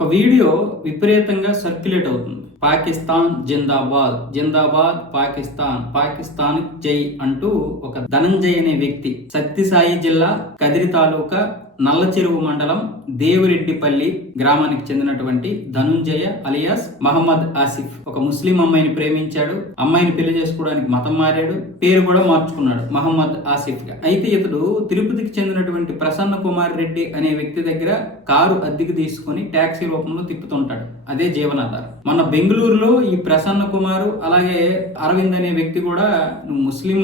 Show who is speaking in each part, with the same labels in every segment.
Speaker 1: ఒక వీడియో విపరీతంగా సర్క్యులేట్ అవుతుంది. పాకిస్తాన్ జిందాబాద్ జిందాబాద్ పాకిస్తాన్ పాకిస్తాన్ జై అంటూ ఒక ధనంజయ్ అనే వ్యక్తి సత్యసాయి జిల్లా కదిరి తాలూకా నల్ల చెరువు మండలం దేవిరెడ్డిపల్లి గ్రామానికి చెందినటువంటి ధనుంజయ అలియాస్ మహమ్మద్ ఆసిఫ్. ఒక ముస్లిం అమ్మాయిని ప్రేమించాడు. అమ్మాయిని పెళ్ళి చేసుకోవడానికి మతం మారాడు. పేరు కూడా మార్చుకున్నాడు మహమ్మద్ ఆసిఫ్గా. అయితే ఇతడు తిరుపతికి చెందినటువంటి ప్రసన్న కుమార్ రెడ్డి అనే వ్యక్తి దగ్గర కారు అద్దెకి తీసుకొని ట్యాక్సీ రూపంలో తిప్పుతుంటాడు. అదే జీవనాధారం. మన బెంగళూరులో ఈ ప్రసన్న కుమారు అలాగే అరవింద్ అనే వ్యక్తి కూడా నువ్వు ముస్లిం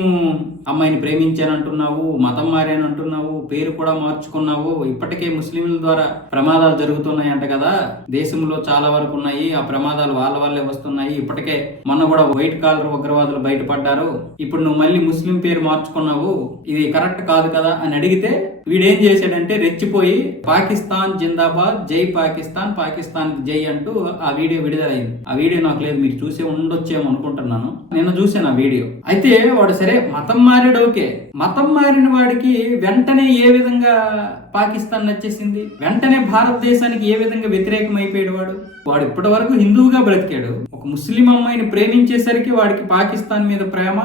Speaker 1: అమ్మాయిని ప్రేమించానంటున్నావు మతం మారానంటున్నావు పేరు కూడా మార్చుకున్నావు ఇప్పటికే ముస్లింల ద్వారా ప్రమాదాలు జరుగుతున్నాయి అంట కదా. దేశంలో చాలా వరకు ఉన్నాయి. ఆ ప్రమాదాలు వాళ్ళ వల్లే వస్తున్నాయి. ఇప్పటికే మొన్న కూడా వైట్ కాలర్ ఉగ్రవాదులు బయటపడ్డారు. ఇప్పుడు నువ్వు మళ్ళీ ముస్లిం పేరు మార్చుకున్నావు. ఇది కరెక్ట్ కాదు కదా అని అడిగితే వీడేం చేశాడంటే రెచ్చిపోయి పాకిస్తాన్ జిందాబాద్ జై పాకిస్తాన్ పాకిస్తాన్ జై అంటూ ఆ వీడియో విడుదలైంది. ఆ వీడియో నాకు లేదు మీరు చూసే ఉండొచ్చేమో అనుకుంటున్నాను. నేను చూసాను ఆ వీడియో. అయితే వాడు సరే మతం మారాడు ఓకే. మతం మారిన వాడికి వెంటనే ఏ విధంగా పాకిస్తాన్ నచ్చేసింది? వెంటనే భారతదేశానికి ఏ విధంగా వ్యతిరేకం అయిపోయాడు వాడు? వాడు ఇప్పటి వరకు హిందువుగా బ్రతికాడు. ఒక ముస్లిం అమ్మాయిని ప్రేమించేసరికి వాడికి పాకిస్తాన్ మీద ప్రేమ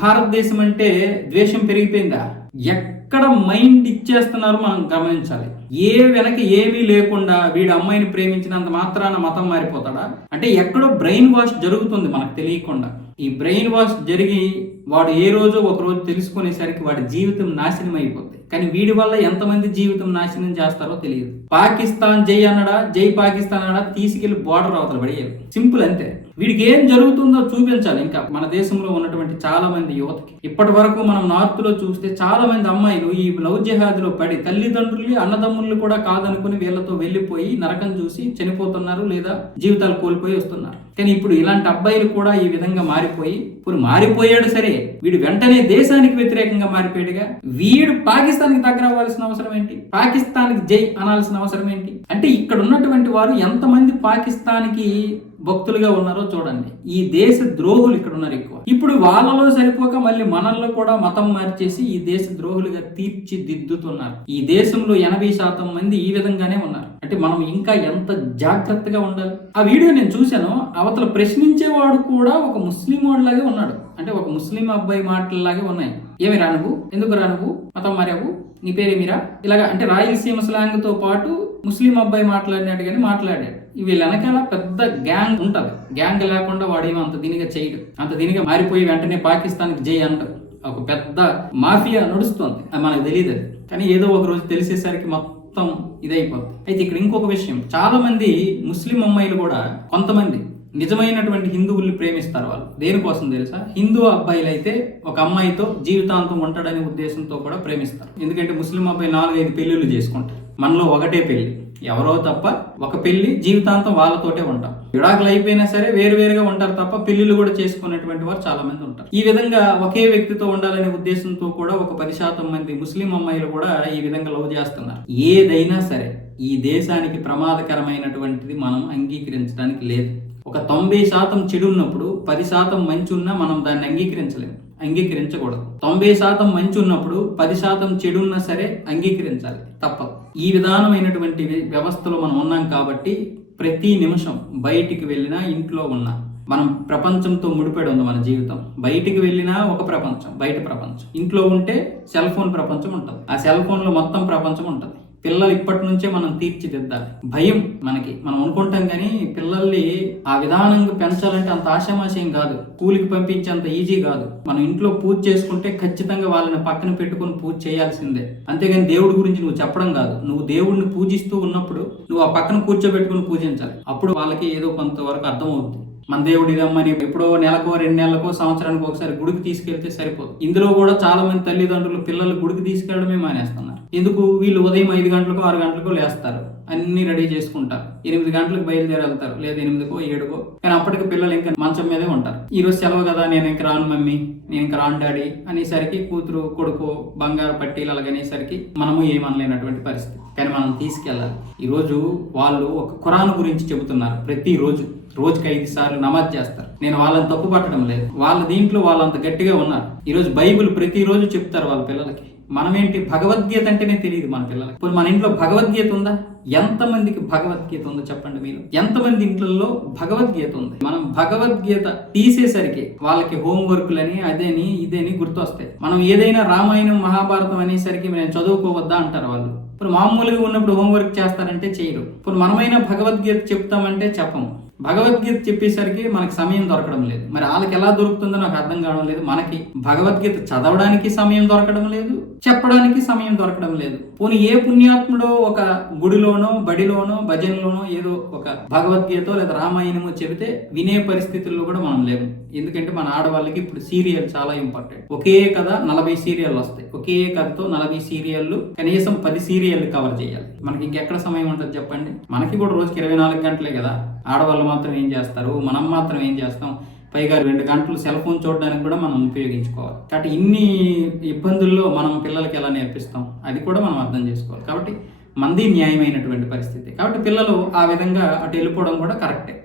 Speaker 1: భారతదేశం అంటే ద్వేషం పెరిగిపోయిందా? ఎక్కడ మైండ్ ఇచ్చేస్తున్నారో మనం గమనించాలి. ఏ వెనక ఏమీ లేకుండా వీడు అమ్మాయిని ప్రేమించినంత మాత్రాన మతం మారిపోతాడా? అంటే ఎక్కడో బ్రెయిన్ వాష్ జరుగుతుంది మనకు తెలియకుండా. ఈ బ్రెయిన్ వాష్ జరిగి వాడు ఏ రోజు ఒకరోజు తెలుసుకునేసరికి వాడి జీవితం నాశనం అయిపోతుంది కానీ వీడి వల్ల ఎంతమంది జీవితం నాశనం చేస్తారో తెలియదు. పాకిస్తాన్ జై అన్నడా? జై పాకిస్తాన్ అన్నడా? తీసుకెళ్ళి బోర్డర్ అవతల పడేయాలి. సింపుల్ అంతే. వీడికి ఏం జరుగుతుందో చూపించాలి ఇంకా. మన దేశంలో ఉన్నటువంటి చాలా మంది యువతకి. ఇప్పటి వరకు మనం నార్త్లో చూస్తే చాలా మంది అమ్మాయిలు ఈ లవ్ జిహాద్లో పడి తల్లిదండ్రులు అన్నదమ్ములు కూడా కాదనుకుని వీళ్ళతో వెళ్ళిపోయి నరకం చూసి చనిపోతున్నారు లేదా జీవితాలు కోల్పోయి వస్తున్నారు. కానీ ఇప్పుడు ఇలాంటి అబ్బాయిలు కూడా ఈ విధంగా మారిపోయి ఇప్పుడు మారిపోయాడు సరే వీడు వెంటనే దేశానికి వ్యతిరేకంగా మారిపోయాడుగా. వీడు పాకిస్తాన్కి దగ్గర అవ్వాల్సిన అవసరం ఏంటి? పాకిస్తాన్కి జై అనాల్సిన అవసరం ఏంటి? అంటే ఇక్కడ ఉన్నటువంటి వారు ఎంతమంది పాకిస్తాన్కి భక్తులుగా ఉన్నారో చూడండి. ఈ దేశ ద్రోహులు ఇక్కడ ఉన్నారు ఎక్కువ. ఇప్పుడు వాళ్ళలో సరిపోక మళ్ళీ మనల్లో కూడా మతం మార్చేసి ఈ దేశ ద్రోహులుగా తీర్చిదిద్దుతున్నారు. ఈ దేశంలో ఎనభై శాతం మంది ఈ విధంగానే ఉన్నారు. అంటే మనం ఇంకా ఎంత జాగ్రత్తగా ఉండాలి? ఆ వీడియో నేను చూశాను. అవతల ప్రశ్నించేవాడు కూడా ఒక ముస్లిం వాడిలాగే ఉన్నాడు. అంటే ఒక ముస్లిం అబ్బాయి మాటలలాగే ఉన్నాయి. ఏమి రా నువ్వు ఎందుకు రా నువ్వు మతం మారావు. నీ పేరేమిరా ఇలాగా అంటే రాయలసీమ స్లాంగ్తో పాటు ముస్లిం అబ్బాయి మాట్లాడినట్టు కానీ మాట్లాడాడు. వీళ్ళ వెనకాల పెద్ద గ్యాంగ్ ఉంటది. గ్యాంగ్ లేకుండా వాడేమో అంత దీనిగా చేయడు. అంత దీనిగా మారిపోయి వెంటనే పాకిస్తాన్కి జై అంటారు. ఒక పెద్ద మాఫియా నడుస్తుంది. అది మనకు తెలియదు అది. కానీ ఏదో ఒక రోజు తెలిసేసరికి మొత్తం ఇదైపోతుంది అయితే ఇక్కడ ఇంకొక విషయం. చాలా మంది ముస్లిం అమ్మాయిలు కూడా కొంతమంది నిజమైనటువంటి హిందువుల్ని ప్రేమిస్తారు వాళ్ళు. దేనికోసం తెలుసా? హిందూ అబ్బాయిలు అయితే ఒక అమ్మాయితో జీవితాంతం ఉంటాడనే ఉద్దేశంతో కూడా ప్రేమిస్తారు. ఎందుకంటే ముస్లిం అబ్బాయి నాలుగైదు పెళ్ళిళ్ళు చేసుకుంటారు మనలో ఒకటే పెళ్ళి ఎవరో తప్ప ఒక పెళ్ళి జీవితాంతం వాళ్ళతోటే ఉంటాం. విడాకులు అయిపోయినా సరే వేరు వేరుగా ఉంటారు తప్ప పెళ్ళిళ్ళు కూడా చేసుకునేటువంటి వారు చాలా మంది ఉంటారు. ఈ విధంగా ఒకే వ్యక్తితో ఉండాలనే ఉద్దేశంతో కూడా ఒక పది శాతం మంది ముస్లిం అమ్మాయిలు కూడా ఈ విధంగా లవ్ చేస్తున్నారు. ఏదైనా సరే ఈ దేశానికి ప్రమాదకరమైనటువంటిది మనం అంగీకరించడానికి లేదు. ఒక తొంభై శాతం చెడు ఉన్నప్పుడు పది శాతం మంచి ఉన్నా మనం దాన్ని అంగీకరించలేము అంగీకరించకూడదు. తొంభై శాతం మంచి ఉన్నప్పుడు పది శాతం చెడు ఉన్నా సరే అంగీకరించాలి. తప్పదు. ఈ విధానమైనటువంటి వ్యవస్థలో మనం ఉన్నాం కాబట్టి ప్రతి నిమిషం బయటికి వెళ్ళినా ఇంట్లో ఉన్నా మనం ప్రపంచంతో ముడిపడి ఉంది మన జీవితం. బయటికి వెళ్ళినా ఒక ప్రపంచం బయట ప్రపంచం. ఇంట్లో ఉంటే సెల్ ఫోన్ ప్రపంచం ఉంటుంది. ఆ సెల్ ఫోన్లో మొత్తం ప్రపంచం ఉంటుంది. పిల్లలు ఇప్పటి నుంచే మనం తీర్చిదిద్దాలి. భయం మనకి. మనం అనుకుంటాం కానీ పిల్లల్ని ఆ విధానంగా పెంచాలంటే అంత ఆశామాశయం కాదు. స్కూల్కి పంపించేంత ఈజీ కాదు. మనం ఇంట్లో పూజ చేసుకుంటే ఖచ్చితంగా వాళ్ళని పక్కన పెట్టుకుని పూజ చేయాల్సిందే. అంతేగాని దేవుడి గురించి నువ్వు చెప్పడం కాదు. నువ్వు దేవుడిని పూజిస్తూ ఉన్నప్పుడు నువ్వు ఆ పక్కన కూర్చోబెట్టుకుని పూజించాలి. అప్పుడు వాళ్ళకి ఏదో కొంతవరకు అర్థమవుతుంది మన దేవుడు ఇదమ్మని ఎప్పుడో నెలకో రెండు నెలలకో సంవత్సరానికి ఒకసారి గుడికి తీసుకెళ్తే సరిపోదు. ఇందులో కూడా చాలా మంది తల్లిదండ్రులు పిల్లలు గుడికి తీసుకెళ్ళడమే మానేస్తున్నారు. ఎందుకు? వీళ్ళు ఉదయం ఐదు గంటలకు ఆరు గంటలకు లేస్తారు. అన్ని రెడీ చేసుకుంటారు ఎనిమిది గంటలకు బయలుదేరి వెళ్తారు లేదా ఎనిమిదికో ఏడుకో. కానీ అప్పటికి పిల్లలు ఇంకా మంచం మీదే ఉంటారు. ఈరోజు సెలవు కదా నేను ఇంక రాను మమ్మీ నేను ఇంక రాను డాడీ అనేసరికి కూతురు కొడుకు బంగారు పట్టీలు అలాగనేసరికి మనము ఏమనలేనటువంటి పరిస్థితి. కానీ మనం తీసుకెళ్ళాలి. ఈరోజు వాళ్ళు ఒక ఖురాన్ గురించి చెబుతున్నారు ప్రతిరోజు. రోజుకి ఐదు సార్లు నమాజ్ చేస్తారు. నేను వాళ్ళని తప్పు పట్టడం లేదు. వాళ్ళ దీంట్లో వాళ్ళంత గట్టిగా ఉన్నారు. ఈరోజు బైబిల్ ప్రతిరోజు చెప్తారు వాళ్ళ పిల్లలకి. మనమేంటి భగవద్గీత అంటేనే తెలియదు మన పిల్లలకి. ఇప్పుడు మన ఇంట్లో భగవద్గీత ఉందా? ఎంతమందికి భగవద్గీత ఉందో చెప్పండి మీరు. ఎంతమంది ఇంట్లో భగవద్గీత ఉంది? మనం భగవద్గీత తీసేసరికి వాళ్ళకి హోంవర్క్లని అదేని ఇదేని గుర్తొస్తాయి. మనం ఏదైనా రామాయణం మహాభారతం అనేసరికి మేము చదువుకోవద్దా అంటారు వాళ్ళు. ఇప్పుడు మామూలుగా ఉన్నప్పుడు హోంవర్క్ చేస్తారంటే చేయరు. ఇప్పుడు మనమైనా భగవద్గీత చెప్తామంటే చెప్పము. భగవద్గీత చెప్పేసరికి మనకి సమయం దొరకడం లేదు. మరి వాళ్ళకి ఎలా దొరుకుతుందో నాకు అర్థం కావడం లేదు. మనకి భగవద్గీత చదవడానికి సమయం దొరకడం లేదు చెప్పడానికి సమయం దొరకడం లేదు. పోనీ ఏ పుణ్యాత్ముడో ఒక గుడిలోనో బడిలోనో భజనలోనో ఏదో ఒక భగవద్గీత లేదా రామాయణమో చెబితే వినే పరిస్థితుల్లో కూడా మనం లేము. ఎందుకంటే మన ఆడవాళ్ళకి ఇప్పుడు సీరియల్ చాలా ఇంపార్టెంట్. ఒకే కథ నలభై సీరియల్ వస్తాయి. ఒకే కథతో నలభై సీరియల్లు కనీసం పది సీరియల్ కవర్ చేయాలి. మనకి ఇంకెక్కడ సమయం ఉంటుంది చెప్పండి? మనకి కూడా రోజుకి ఇరవై నాలుగు గంటలే కదా. ఆడవాళ్ళు మాత్రం ఏం చేస్తారు? మనం మాత్రం ఏం చేస్తాం? పైగా రెండు గంటలు సెల్ ఫోన్ చూడడానికి కూడా మనం ఉపయోగించుకోవాలి. కాబట్టి ఇన్ని ఇబ్బందుల్లో మనం పిల్లలకి ఎలా నేర్పిస్తాం? అది కూడా మనం అర్థం చేసుకోవాలి. కాబట్టి మంది న్యాయమైనటువంటి పరిస్థితి. కాబట్టి పిల్లలు ఆ విధంగా అటు వెళ్ళిపోవడం కూడా కరెక్టే.